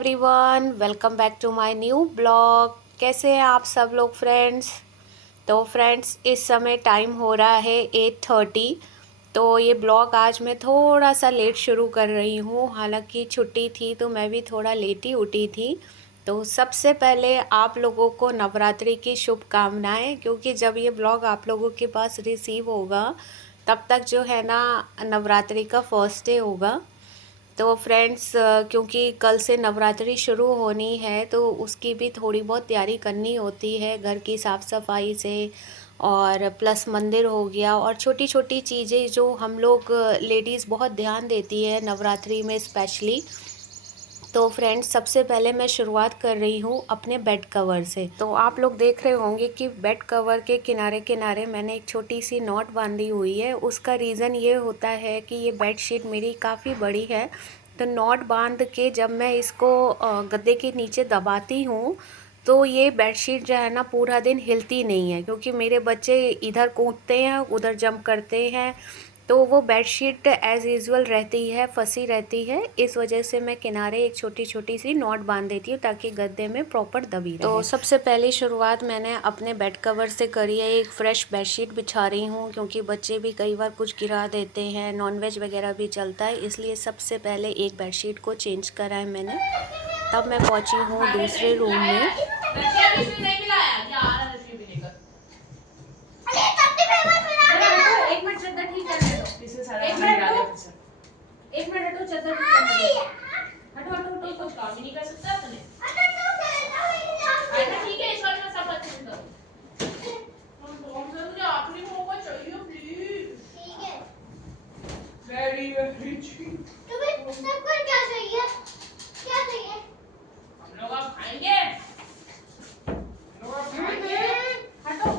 Everyone, welcome back to my new blog. कैसे हैं आप सब लोग फ्रेंड्स। तो फ्रेंड्स, इस समय टाइम हो रहा है 8:30। तो ये ब्लॉग आज मैं थोड़ा सा लेट शुरू कर रही हूँ। हालांकि छुट्टी थी तो मैं भी थोड़ा लेट ही उठी थी। तो सबसे पहले आप लोगों को नवरात्रि की शुभकामनाएं, क्योंकि जब ये ब्लॉग आप लोगों के पास रिसीव होगा तब तक जो है ना नवरात्रि का फर्स्ट डे होगा। तो फ्रेंड्स, क्योंकि कल से नवरात्रि शुरू होनी है तो उसकी भी थोड़ी बहुत तैयारी करनी होती है, घर की साफ़ सफाई से और प्लस मंदिर हो गया और छोटी छोटी चीज़ें जो हम लोग लेडीज़ बहुत ध्यान देती है नवरात्रि में स्पेशली। तो फ्रेंड्स, सबसे पहले मैं शुरुआत कर रही हूँ अपने बेड कवर से। तो आप लोग देख रहे होंगे कि बेड कवर के किनारे किनारे मैंने एक छोटी सी नॉट बांधी हुई है। उसका रीज़न ये होता है कि ये बेडशीट मेरी काफ़ी बड़ी है, तो नॉट बांध के जब मैं इसको गद्दे के नीचे दबाती हूँ तो ये बेडशीट जो है ना पूरा दिन हिलती नहीं है, क्योंकि मेरे बच्चे इधर कूदते हैं उधर जंप करते हैं, तो वो बेडशीट एज़ यूजुअल रहती है, फंसी रहती है। इस वजह से मैं किनारे एक छोटी छोटी सी नॉट बांध देती हूँ ताकि गद्दे में प्रॉपर दबी रहे। तो सबसे पहली शुरुआत मैंने अपने बेड कवर से करी है। एक फ़्रेश बेडशीट बिछा रही हूँ, क्योंकि बच्चे भी कई बार कुछ गिरा देते हैं, नॉनवेज वगैरह भी चलता है, इसलिए सबसे पहले एक बेडशीट को चेंज करा है मैंने। तब मैं पहुँची हूँ दूसरे रूम में। एक मिनट हटो, चद्दर हटो हटो हटो, कुछ काम ही नहीं कर सकता अपने। ठीक है, इस बार मैं सब अच्छे से करूँ। मुझे आखिरी मौका चाहिए प्लीज। ठीक है, वेरी वेरी तुम्हें सबको क्या चाहिए, क्या चाहिए? हम लोग अब खाएंगे, हटो।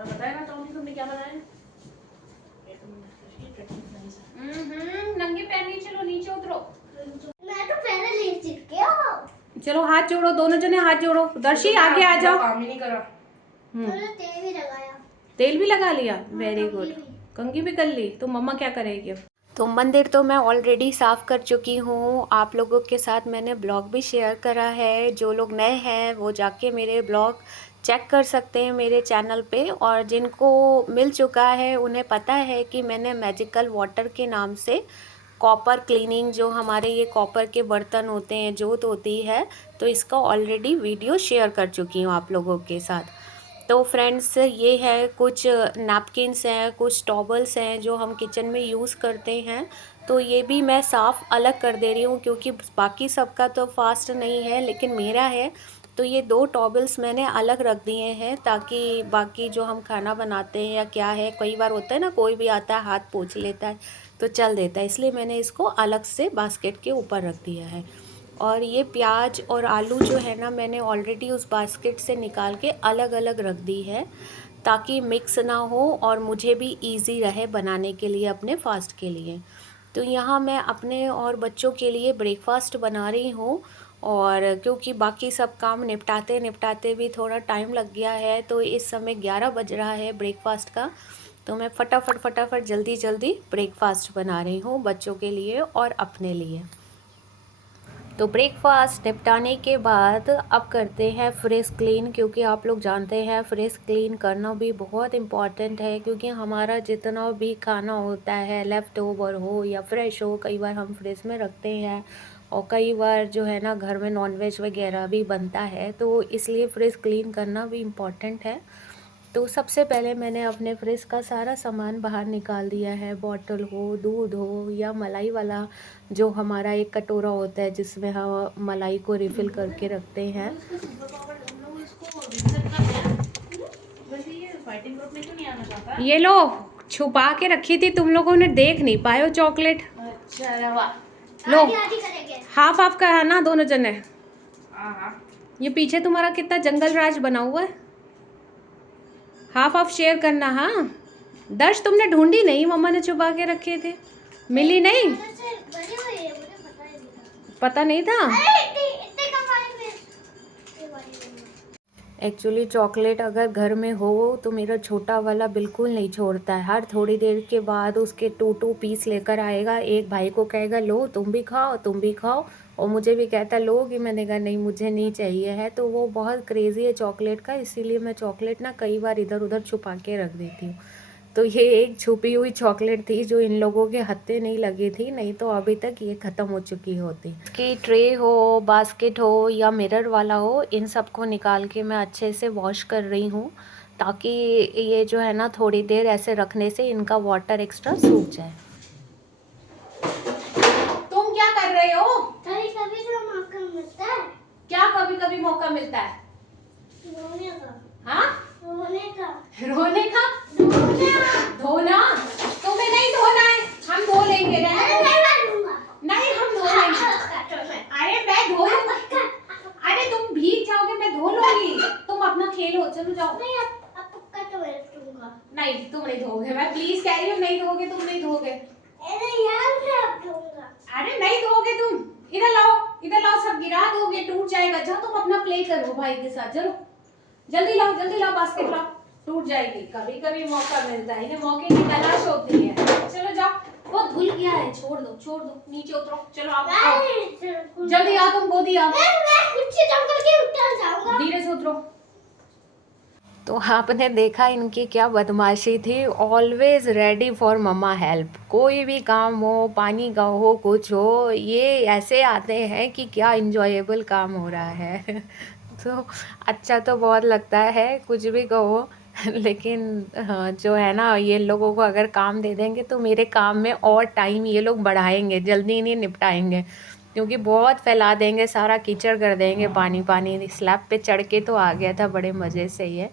बताएगा टॉमी तुमने क्या बनाया? नंगे पैर नीचे लो, नीचे उतरो। मैं तो पहले ले सीख के। चलो हाथ जोड़ो, दोनों जने हाथ जोड़ो। दर्शी आगे आ जाओ। काम ही नहीं करा। तेल भी लगाया। तेल भी लगा लिया, वेरी गुड। कंघी भी कर ली। तो मम्मा क्या करेगी? तो मंदिर तो मैं ऑलरेडी साफ़ कर चुकी हूँ। आप लोगों के साथ मैंने ब्लॉग भी शेयर करा है। जो लोग नए हैं वो जाके मेरे ब्लॉग चेक कर सकते हैं मेरे चैनल पे, और जिनको मिल चुका है उन्हें पता है कि मैंने मैजिकल वाटर के नाम से कॉपर क्लीनिंग, जो हमारे ये कॉपर के बर्तन होते हैं, जोत होती है, तो इसका ऑलरेडी वीडियो शेयर कर चुकी हूँ आप लोगों के साथ। तो फ्रेंड्स, ये है कुछ नैपकिन्स हैं, कुछ टॉवल्स हैं जो हम किचन में यूज़ करते हैं। तो ये भी मैं साफ़ अलग कर दे रही हूँ, क्योंकि बाकी सबका तो फास्ट नहीं है लेकिन मेरा है। तो ये 2 टॉवल्स मैंने अलग रख दिए हैं, ताकि बाकी जो हम खाना बनाते हैं या क्या है, कई बार होता है ना कोई भी आता है हाथ पोंछ लेता है तो चल देता है, इसलिए मैंने इसको अलग से बास्केट के ऊपर रख दिया है। और ये प्याज और आलू जो है ना मैंने ऑलरेडी उस बास्केट से निकाल के अलग अलग रख दी है, ताकि मिक्स ना हो और मुझे भी इजी रहे बनाने के लिए अपने फास्ट के लिए। तो यहाँ मैं अपने और बच्चों के लिए ब्रेकफास्ट बना रही हूँ, और क्योंकि बाकी सब काम निपटाते निपटाते भी थोड़ा टाइम लग गया है, तो इस समय 11 बज रहा है ब्रेकफास्ट का। तो मैं फटाफट जल्दी जल्दी ब्रेकफास्ट बना रही हूँ बच्चों के लिए और अपने लिए। तो ब्रेकफास्ट निपटाने के बाद अब करते हैं फ्रिज क्लीन, क्योंकि आप लोग जानते हैं फ्रिज क्लीन करना भी बहुत इम्पॉर्टेंट है, क्योंकि हमारा जितना भी खाना होता है लेफ़्ट ओवर हो या फ्रेश हो, कई बार हम फ्रिज में रखते हैं, और कई बार जो है ना घर में नॉनवेज वगैरह भी बनता है, तो इसलिए फ्रिज क्लीन करना भी इम्पॉर्टेंट है। तो सबसे पहले मैंने अपने फ्रिज का सारा सामान बाहर निकाल दिया है। बॉटल हो, दूध हो, या मलाई वाला जो हमारा एक कटोरा होता है जिसमें हम मलाई को रिफ़िल करके रखते हैं। ये लो, छुपा के रखी थी, तुम लोगों ने देख नहीं पाए हो चॉकलेट। अच्छा, लो, हाफ हाफ का है ना दोनों जने। ये पीछे तुम्हारा कितना जंगल राज बना हुआ है, हाफ हाफ शेयर करना। हाँ दर्श, तुमने ढूंढी नहीं, मम्मा ने छुपा के रखे थे, मिली नहीं, पता नहीं था। एक्चुअली चॉकलेट अगर घर में हो तो मेरा छोटा वाला बिल्कुल नहीं छोड़ता है। हर थोड़ी देर के बाद उसके 2 पीस लेकर आएगा। एक भाई को कहेगा लो तुम भी खाओ, तुम भी खाओ, और मुझे भी कहता लोगी। मैंने कहा नहीं मुझे नहीं चाहिए है। तो वो बहुत क्रेज़ी है चॉकलेट का, इसीलिए मैं चॉकलेट ना कई बार इधर उधर छुपा के रख देती हूँ। तो ये एक छुपी हुई चॉकलेट थी जो इन लोगों के हत्थे नहीं लगी थी, नहीं तो अभी तक ये ख़त्म हो चुकी होती। कि ट्रे हो, बास्केट हो या मिरर वाला हो, इन सबको निकाल के मैं अच्छे से वॉश कर रही हूँ, ताकि ये जो है ना थोड़ी देर ऐसे रखने से इनका वाटर एक्स्ट्रा सूख जाए। तुम क्या कर रहे हो? कभी कभी तो मौका मिलता है। क्या कभी कभी मौका मिलता है? रोने का। हाँ? रोने का। रोने का? धोना? तुम्हें नहीं धोना है, हम धो लेंगे। नहीं हम धो लेंगे। अरे मैं धो लूंगी। अरे तुम भीग जाओगे, मैं धो लूंगी। तुम अपना खेलो, चलो जाओ। नहीं अब पक्का तो मैं धोऊंगा। नहीं तुम नहीं धोगे, मैं प्लीज कह रही हूँ, नहीं धोगे, तुम नहीं धोगे। अरे यार मैं अब धोऊंगा। अरे नहीं धोगे तुम। इधर लाओ, इधर लाओ, सब गिरा दोगे, टूट जाएगा। जाओ तुम अपना प्ले करो भाई के साथ, चलो जल्दी लाओ बास्केट लाओ, टूट जाएगी। कभी कभी मौका मिलता है, इन्हें मौके की तलाश होती है। चलो जाओ, वो धुल गया है, छोड़ दो, नीचे उतरो। चलो आओ, जल्दी आओ, तुम गोदी आओ। मैं खुद से जंप करके उतर जाऊंगा। धीरे से उतरो। तो आपने देखा इनकी क्या बदमाशी थी। Always ready for mamma help. कोई भी काम हो, पानी का हो, कुछ हो, ये ऐसे आते हैं कि क्या इंजॉयबल काम हो रहा है। तो अच्छा तो बहुत लगता है, कुछ भी कहो। लेकिन हाँ, जो है ना, ये लोगों को अगर काम दे देंगे तो मेरे काम में और टाइम ये लोग बढ़ाएंगे, जल्दी नहीं निपटाएंगे, क्योंकि बहुत फैला देंगे, सारा कीचड़ कर देंगे। पानी पानी स्लैब पे चढ़ के तो आ गया था बड़े मज़े से ये।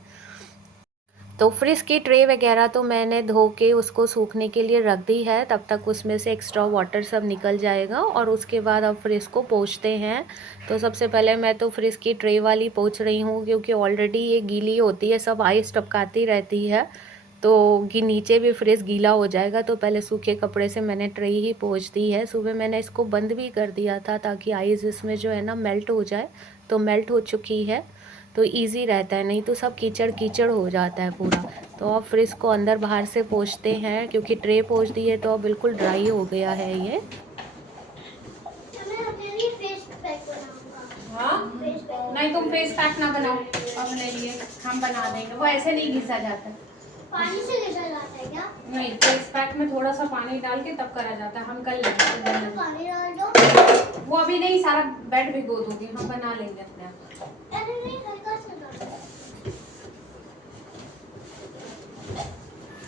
तो फ्रिज की ट्रे वगैरह तो मैंने धो के उसको सूखने के लिए रख दी है, तब तक उसमें से एक्स्ट्रा वाटर सब निकल जाएगा। और उसके बाद अब फ्रिज को पोंछते हैं। तो सबसे पहले मैं तो फ्रिज की ट्रे वाली पोंछ रही हूँ, क्योंकि ऑलरेडी ये गीली होती है, सब आइस टपकाती रहती है, तो कि नीचे भी फ्रिज गीला हो जाएगा। तो पहले सूखे कपड़े से मैंने ट्रे ही पोंछ दी है। सुबह मैंने इसको बंद भी कर दिया था ताकि आइस इसमें जो है ना मेल्ट हो जाए, तो मेल्ट हो चुकी है, तो इजी रहता है, नहीं तो सब कीचड़ कीचड़ हो जाता है पूरा। तो अब फ्रिज को अंदर बाहर से पोंछते हैं, क्योंकि ट्रे पोंछ दी है तो अब बिल्कुल ड्राई हो गया है ये। मैं अपने लिए फेस पैक बनाऊंगा। हाँ? Face pack. नहीं तुम फेस पैक ना बनाओ अपने लिए, हम बना देंगे, वो ऐसे नहीं घिसा जाता। पानी से घिसा जाता है क्या? नहीं, फेस पैक में थोड़ा सा पानी डाल के तब करा जाता है, हम कर लेंगे। पानी डाल दो। वो अभी नहीं, सारा बेड भिगो दोगे, हम बना लेंगे अपने आप। अरे नहीं, हल्का सा डालो।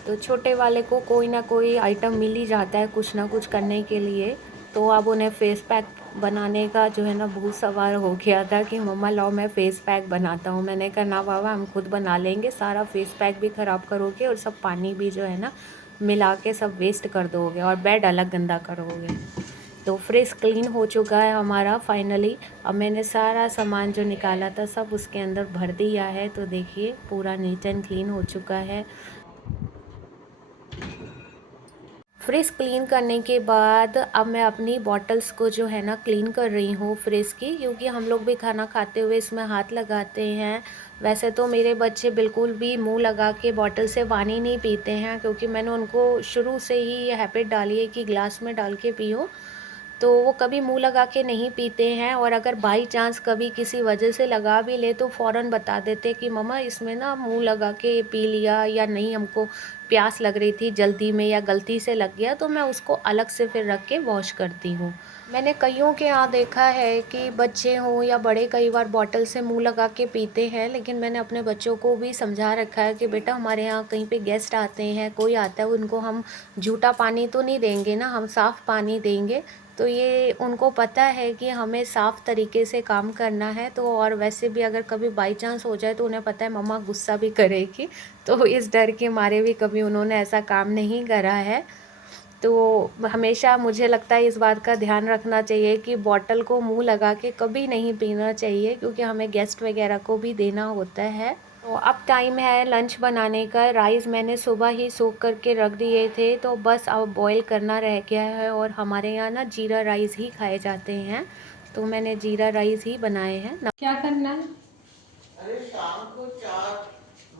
तो छोटे वाले को कोई ना कोई आइटम मिल ही जाता है कुछ ना कुछ करने के लिए। तो अब उन्हें फेस पैक बनाने का जो है ना भूत सवार हो गया था कि मम्मा लाओ मैं फ़ेस पैक बनाता हूँ। मैंने कहा ना बाबा, हम खुद बना लेंगे, सारा फ़ेस पैक भी ख़राब करोगे और सब पानी भी जो है ना मिला के सब वेस्ट कर दोगे और बेड अलग गंदा करोगे। तो फ्रिज क्लीन हो चुका है हमारा फाइनली। अब मैंने सारा सामान जो निकाला था सब उसके अंदर भर दिया है। तो देखिए पूरा नीट एंड क्लीन हो चुका है। फ्रिज क्लीन करने के बाद अब मैं अपनी बॉटल्स को जो है ना क्लीन कर रही हूँ फ्रिज की, क्योंकि हम लोग भी खाना खाते हुए इसमें हाथ लगाते हैं। वैसे तो मेरे बच्चे बिल्कुल भी मुंह लगा के बॉटल से पानी नहीं पीते हैं, क्योंकि मैंने उनको शुरू से ही ये हैबिट डाली है कि ग्लास में डाल के पियो। तो वो कभी मुंह लगा के नहीं पीते हैं, और अगर बाई चांस कभी किसी वजह से लगा भी ले तो फ़ौरन बता देते कि मम्मा इसमें ना मुंह लगा के पी लिया, या नहीं हमको प्यास लग रही थी जल्दी में या गलती से लग गया, तो मैं उसको अलग से फिर रख के वॉश करती हूँ। मैंने कईयों के यहाँ देखा है कि बच्चे हों या बड़े कई बार बॉटल से मुंह लगा के पीते हैं, लेकिन मैंने अपने बच्चों को भी समझा रखा है कि बेटा हमारे यहाँ कहीं पे गेस्ट आते हैं, कोई आता है, उनको हम झूठा पानी तो नहीं देंगे ना, हम साफ़ पानी देंगे। तो ये उनको पता है कि हमें साफ़ तरीके से काम करना है। तो और वैसे भी अगर कभी बाई चांस हो जाए तो उन्हें पता है मम्मा गुस्सा भी करेगी, तो इस डर के मारे भी कभी उन्होंने ऐसा काम नहीं करा है। तो हमेशा मुझे लगता है इस बात का ध्यान रखना चाहिए कि बॉटल को मुंह लगा के कभी नहीं पीना चाहिए, क्योंकि हमें गेस्ट वगैरह को भी देना होता है। तो अब टाइम है लंच बनाने का। राइस मैंने सुबह ही सोख करके रख दिए थे, तो बस अब बॉईल करना रह गया है। और हमारे यहाँ ना जीरा राइस ही खाए जाते हैं, तो मैंने जीरा राइस ही बनाए हैं। क्या करना है? अरे शाम को 4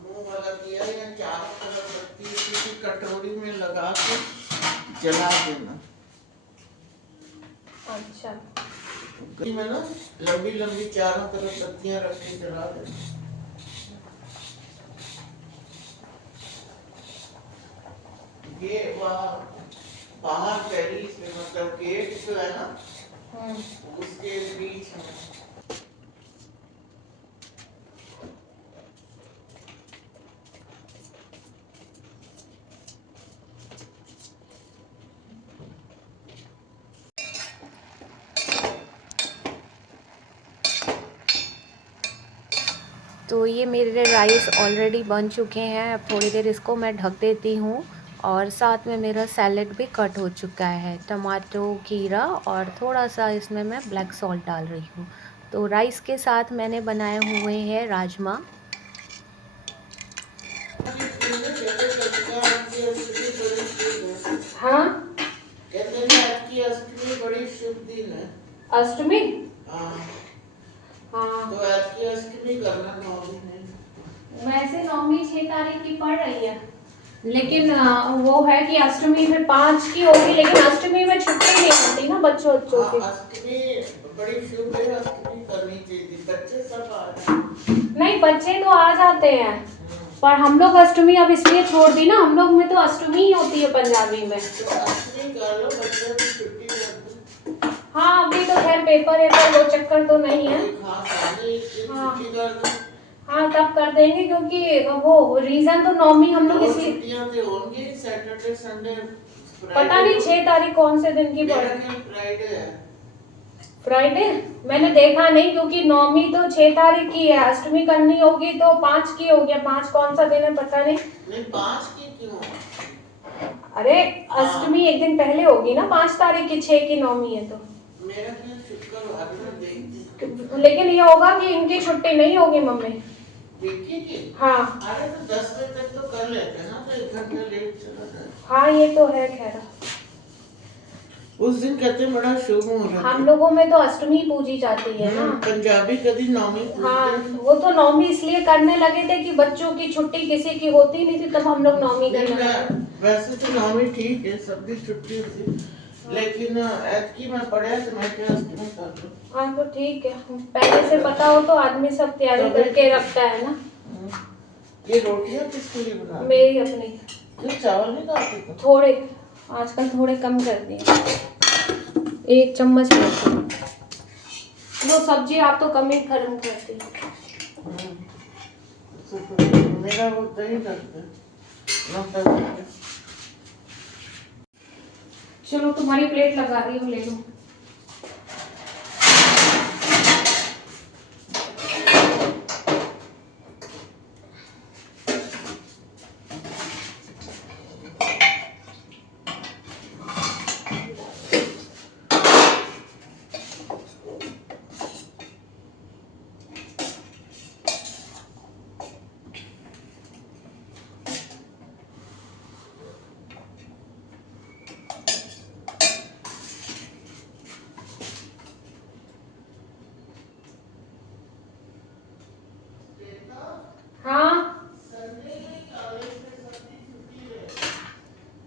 मुंह वाला दिया या 4 तरफ बत्ती किसी कटोरी में लगा के जला देना। अच्छा, में ना लंबी लंबी चारों तरफ बत्तियां रख के जला देना। ये बाहर टेरिस में मतलब गेट जो है ना उसके बीच में। तो ये मेरे राइस ऑलरेडी बन चुके हैं। अब थोड़ी देर इसको मैं ढक देती हूँ और साथ में मेरा सैलेड भी कट हो चुका है। टमाटो, खीरा और थोड़ा सा इसमें मैं ब्लैक सॉल्ट डाल रही हूँ। तो राइस के साथ मैंने बनाए हुए हैं राजमा। हाँ, कहते हैं अष्टमी बड़ी शुभ दिन है। अष्टमी? हाँ, हाँ, तो आज की अष्टमी करना 9 दिन है। वैसे नौमी 6 तारीख की पड़ रही है, लेकिन वो है कि अष्टमी फिर 5 की होगी, लेकिन अष्टमी में छुट्टी नहीं होती ना बच्चों की। अष्टमी बड़ी शुभ है, अष्टमी करनी चाहिए। बच्चे सब आ रहे हैं। नहीं, बच्चे तो आ जाते हैं, पर हम लोग अष्टमी अब इसलिए छोड़ दी ना। हम लोग में तो अष्टमी ही होती है पंजाबी में। तो अष्टमी कर लो, बच्चों की छुट्टी कर दो। हाँ, अभी तो खैर पेपर है पर वो चक्कर तो नहीं है। हाँ, छुट्टी कर दो। हाँ, तब कर देंगे, क्योंकि वो रीजन तो नौमी हम लोग इसलिए छुट्टियां तो होंगी सैटरडे संडे। पता नहीं 6 तारीख कौन से दिन की पड़ रही है। फ्राइडे है। फ्राइडे मैंने देखा नहीं, क्योंकि नौमी तो 6 तारीख की है, अष्टमी करनी होगी तो 5 की होगी। 5 कौन सा दिन है पता नहीं। नहीं 5 की क्यों? अरे अष्टमी एक दिन पहले होगी ना, 5 तारीख की। 6 की नौमी है तो मेरा शुक्रवार में देखती। लेकिन ये होगा कि इनकी छुट्टी नहीं होगी मम्मी। विक्की की? हाँ। अरे तो 10 बजे तक तो कर लेते हैं ना, तो 1 घंटा लेट चला जाए। हाँ, ये तो है खैर। उस दिन कहते हैं बड़ा शुभ मुहूर्त है। हम लोगों में तो अष्टमी पूजी जाती है ना। पंजाबी कभी नौमी पूजते हैं। हाँ, वो तो नौमी इसलिए करने लगे थे कि बच्चों की छुट्टी किसी की होती नहीं थी, तब हम लोग नौमी करने लगे। वैसे तो नौमी ठीक है, सबकी छुट्टी होती, लेकिन ऐतकी मैं पढ़ा तो मैं क्या अष्टमी कर लूं। हाँ, तो ठीक है, पहले से पता हो तो आदमी सब तैयारी करके रखता है ना। ये रोटियां किसके लिए बना? मेरी अपनी। क्यों चावल नहीं खाती तुम? थोड़े, आजकल थोड़े कम कर दिए। 1 चम्मच लेती हूँ। वो सब्जी आप तो कम ही गर्म करती हो। मेरा वो दही लगता है। चलो, तुम्हारी प्लेट लगा रही हूँ, ले लो।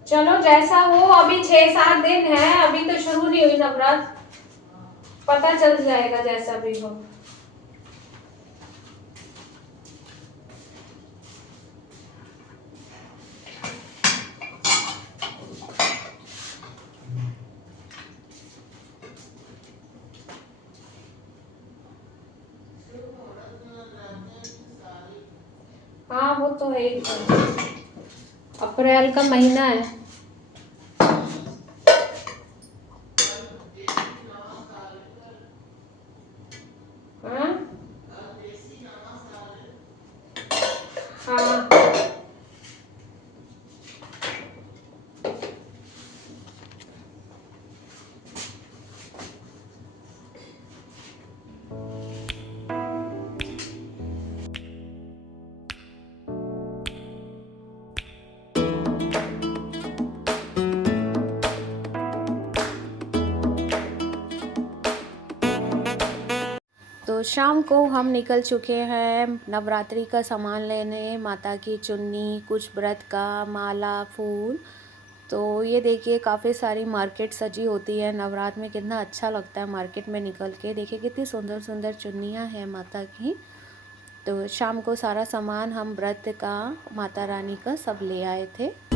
चलो जैसा हो, अभी 6-7 दिन है, अभी तो शुरू नहीं हुई नवरात्र, पता चल जाएगा जैसा भी हो। हाँ, वो तो है ही। अप्रैल का महीना है। हाँ, हाँ, शाम को हम निकल चुके हैं नवरात्रि का सामान लेने, माता की चुन्नी, कुछ व्रत का माला, फूल। तो ये देखिए काफ़ी सारी मार्केट सजी होती है नवरात्र में, कितना अच्छा लगता है मार्केट में निकल के। देखिए कितनी सुंदर सुंदर चुन्नियाँ हैं माता की। तो शाम को सारा सामान हम व्रत का, माता रानी का सब ले आए थे।